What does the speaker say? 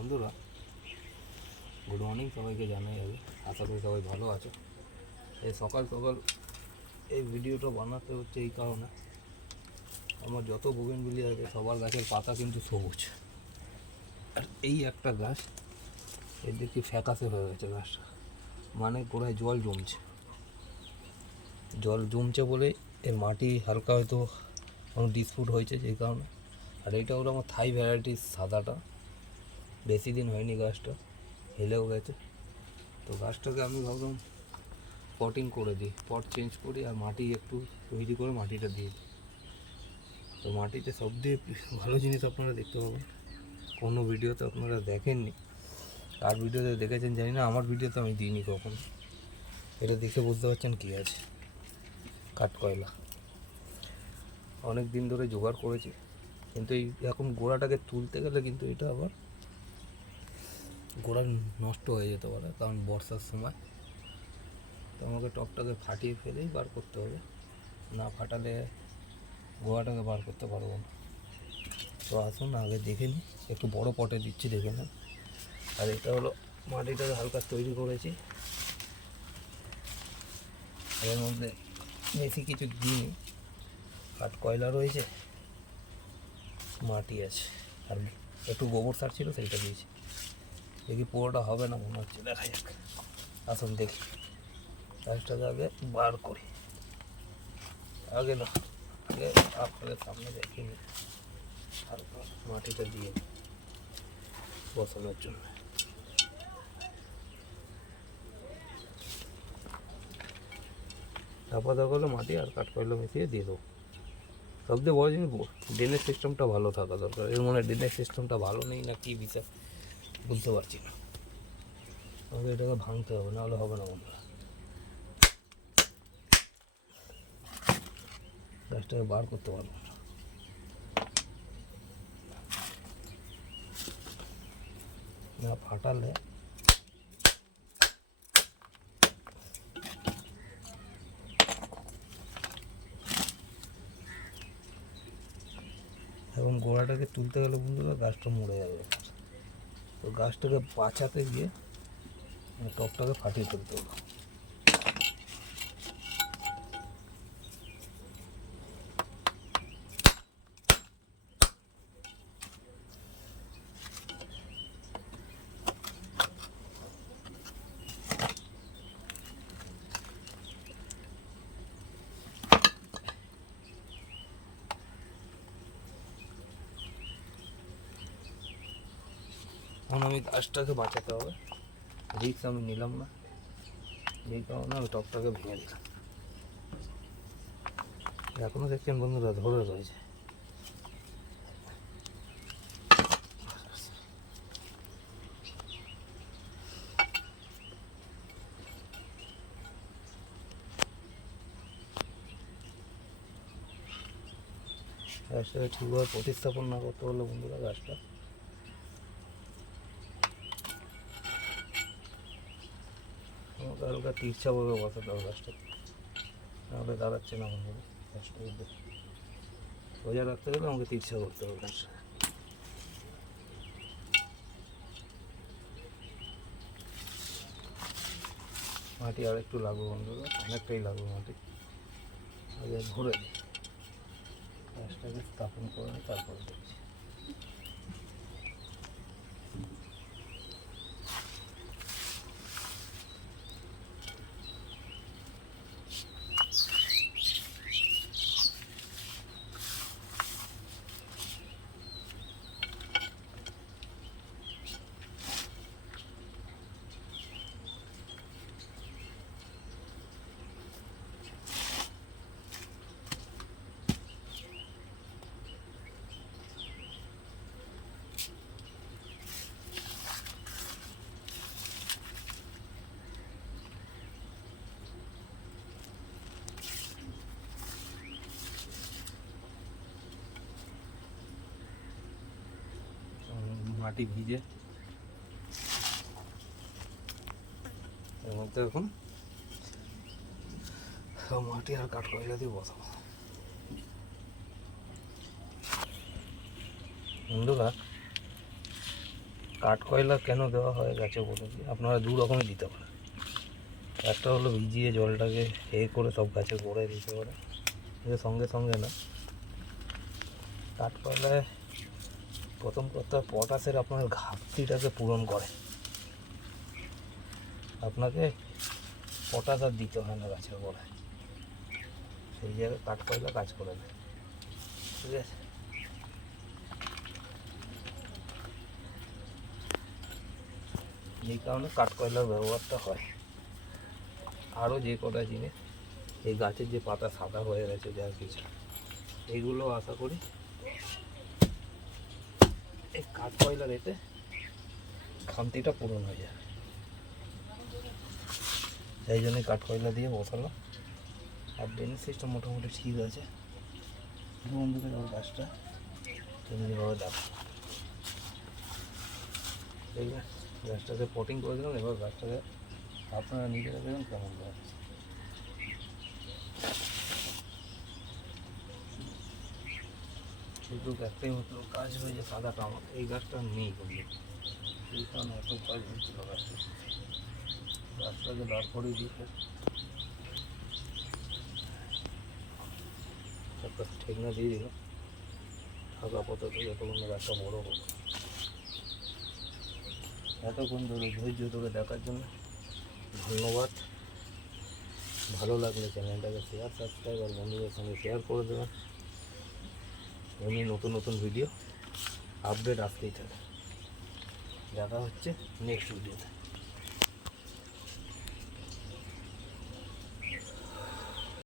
বন্ধুরা good morning সবাইকে জানাই আগে আশা করি সবাই ভালো আছো। এই সকাল সকাল এই ভিডিওটা বানাতে হচ্ছে এই কারণে আমার যত বোগেনভিলিয়া আছে সবার গাছের পাতা কিন্তু সবুজ, আর এই একটা গাছ এর দেখি ফ্যাকাশে হয়ে গেছে গাছটা, মানে গোড়ায় জল জমছে বলে এর মাটি হালকা হয়তো কোনো ডিসপুট হয়েছে যেই কারণে। আর এইটা হলো আমার থাই ভ্যারাইটির সাদাটা, বেশি দিন হয়নি গাছটা, হেলেও গেছে। তো গাছটাকে আমি ভাবলাম পটিং করে দিই, পট চেঞ্জ করি আর মাটি একটু তৈরি করে মাটিটা দিয়ে দিই। তো মাটিতে সবথেকে ভালো জিনিস আপনারা দেখতে পাবেন, কোনো ভিডিওতে আপনারা দেখেননি, আর ভিডিওতে দেখেছেন জানি না, আমার ভিডিওতে আমি দিইনি কখনো। এটা দেখে বুঝতে পারছেন কী আছে, কাঠকয়লা। অনেক দিন ধরে জোগাড় করেছি, কিন্তু এই এখন গোড়াটাকে তুলতে গেলে কিন্তু এটা আবার গোড়া নষ্ট হয়ে যেতে পারে, কারণ বর্ষার সময়। তো আমাকে টপটাকে ফাটিয়ে ফেলেই বার করতে হবে, না ফাটালে গোড়াটাকে বার করতে পারবো না। তো আসুন আগে দেখে নিই, একটু বড় পটে দিচ্ছি, দেখে নেন। আর এটা হলো মাটিটাকে হালকা তৈরি করেছি, এর মধ্যে বেশি কিছু দিইনি, কাঠকয়লা রয়েছে, মাটি আছে, আর একটু গোবর সার ছিল সেইটা দিয়েছি। দেখি পুরোটা হবে না মনে হচ্ছে, দেখা যাক। আসুন দেখি, গাছটাকে আগে বার করি, আগে আপনাদের সামনে দেখে নিই। হালকা মাটিটা দিয়ে বসানোর জন্য চাপা দেওয়া হলে মাটি আর কাঠকয়লা মিশিয়ে দিয়ে দেবো। সবচেয়ে বড় জিনিস ড্রেনেজ সিস্টেমটা ভালো থাকা দরকার। এর মনে ড্রেনেজ সিস্টেমটা ভালো নেই না কি বিষয় বুঝতে পারছি না। আমাকে এটাকে ভাঙতে হবে, নাহলে হবে না বন্ধুরা। গাছটাকে বার করতে পারবো না ফাটালে। এখন গোড়াটাকে তুলতে গেলে বন্ধুরা গাছটা মরে যাবে, তো গাছটাকে বাঁচাতে গিয়ে টপটাকে ফাটিয়ে তুলতে হবে। এখন আমি গাছটাকে বাঁচাতে হবে, রিস্ক আমি নিলাম না, এই কারণে আমি টপটাকে ভেঙে দিলাম। এখনও দেখছেন বন্ধুরা ধরে রয়েছে। গাছটাকে ঠিকভাবে প্রতিস্থাপন না করতে হলে বন্ধুরা গাছটা আমাকে হালকা তিরছাভাবে বসাতে হবে গাছটা, নাহলে দাঁড়াচ্ছে না বন্ধুরা। গাছটাকে সোজা রাখতে গেলে আমাকে তিরছা করতে হবে গাছটা। মাটি আর একটু লাগবে বন্ধুরা, অনেকটাই লাগবে মাটি। আগে ভরে দিই, গাছটাকে স্থাপন করে তারপরে দেখছি। মাটি ভিজে এর মধ্যে এখন মাটি আর কাঠকয়লা দিয়ে বসাবো। বন্ধুরা কাঠ কয়লা কেন দেওয়া হয় গাছে বলেছি, আপনারা দু রকমের দিতে পারেন। একটা হলো ভিজিয়ে জলটাকে করে সব গাছে গোড়ায় দিতে পারে, কিন্তু সঙ্গে সঙ্গে না। কাঠ কয়লায় প্রথম কথা পটাশের আপনার ঘাটতিটাকে পূরণ করে, আপনাকে পটাশ আর দিতে হয় না গাছের গোড়ায়, সেই জায়গায় কাঠ কয়লা কাজ করে দেয়। ঠিক আছে, এই কারণে কাঠ কয়লার ব্যবহারটা হয়। আরও যে কটা জিনিস, এই গাছের যে পাতা সাদা হয়ে গেছে যা কিছু, এইগুলো আশা করি এই কাঠ কয়লার এতে খামতিটা পূরণ হয়ে যায়। সেই জন্যই কাঠ কয়লা দিয়ে বসালাম। আর ড্রেনেজ সিস্টেম মোটামুটি ঠিক আছে। বন্ধুকে ওর গাছটা তেমনিভাবে দেখো, ঠিক আছে। গাছটাকে পটিং করে দিলাম, এবার গাছটাকে আপনারা নিজেরা দেখুন কেমন গাছ। শুধু একটাই মাত্র কাজ হয়েছে সাদাটা, আমার এই গাছটা নেই কিন্তু, এই কারণে এত কাজ হচ্ছিল গাছটা। গাছটাকে দাঁড় করিয়ে দিয়েছে, একটা ঠেকনা দিয়ে দিল থাকা আপাতত, যতক্ষণ না গাছটা বড়ো হোক। এতক্ষণ ধরে ধৈর্য ধরে দেখার জন্য ধন্যবাদ। ভালো লাগলে চ্যানেলটাকে শেয়ার, সাবস্ক্রাইব আর বন্ধুদের সঙ্গে শেয়ার করে দেবেন। এমনি নতুন নতুন ভিডিও আপডেট আসতেই থাকে। দেখা হচ্ছে নেক্সট ভিডিওতে।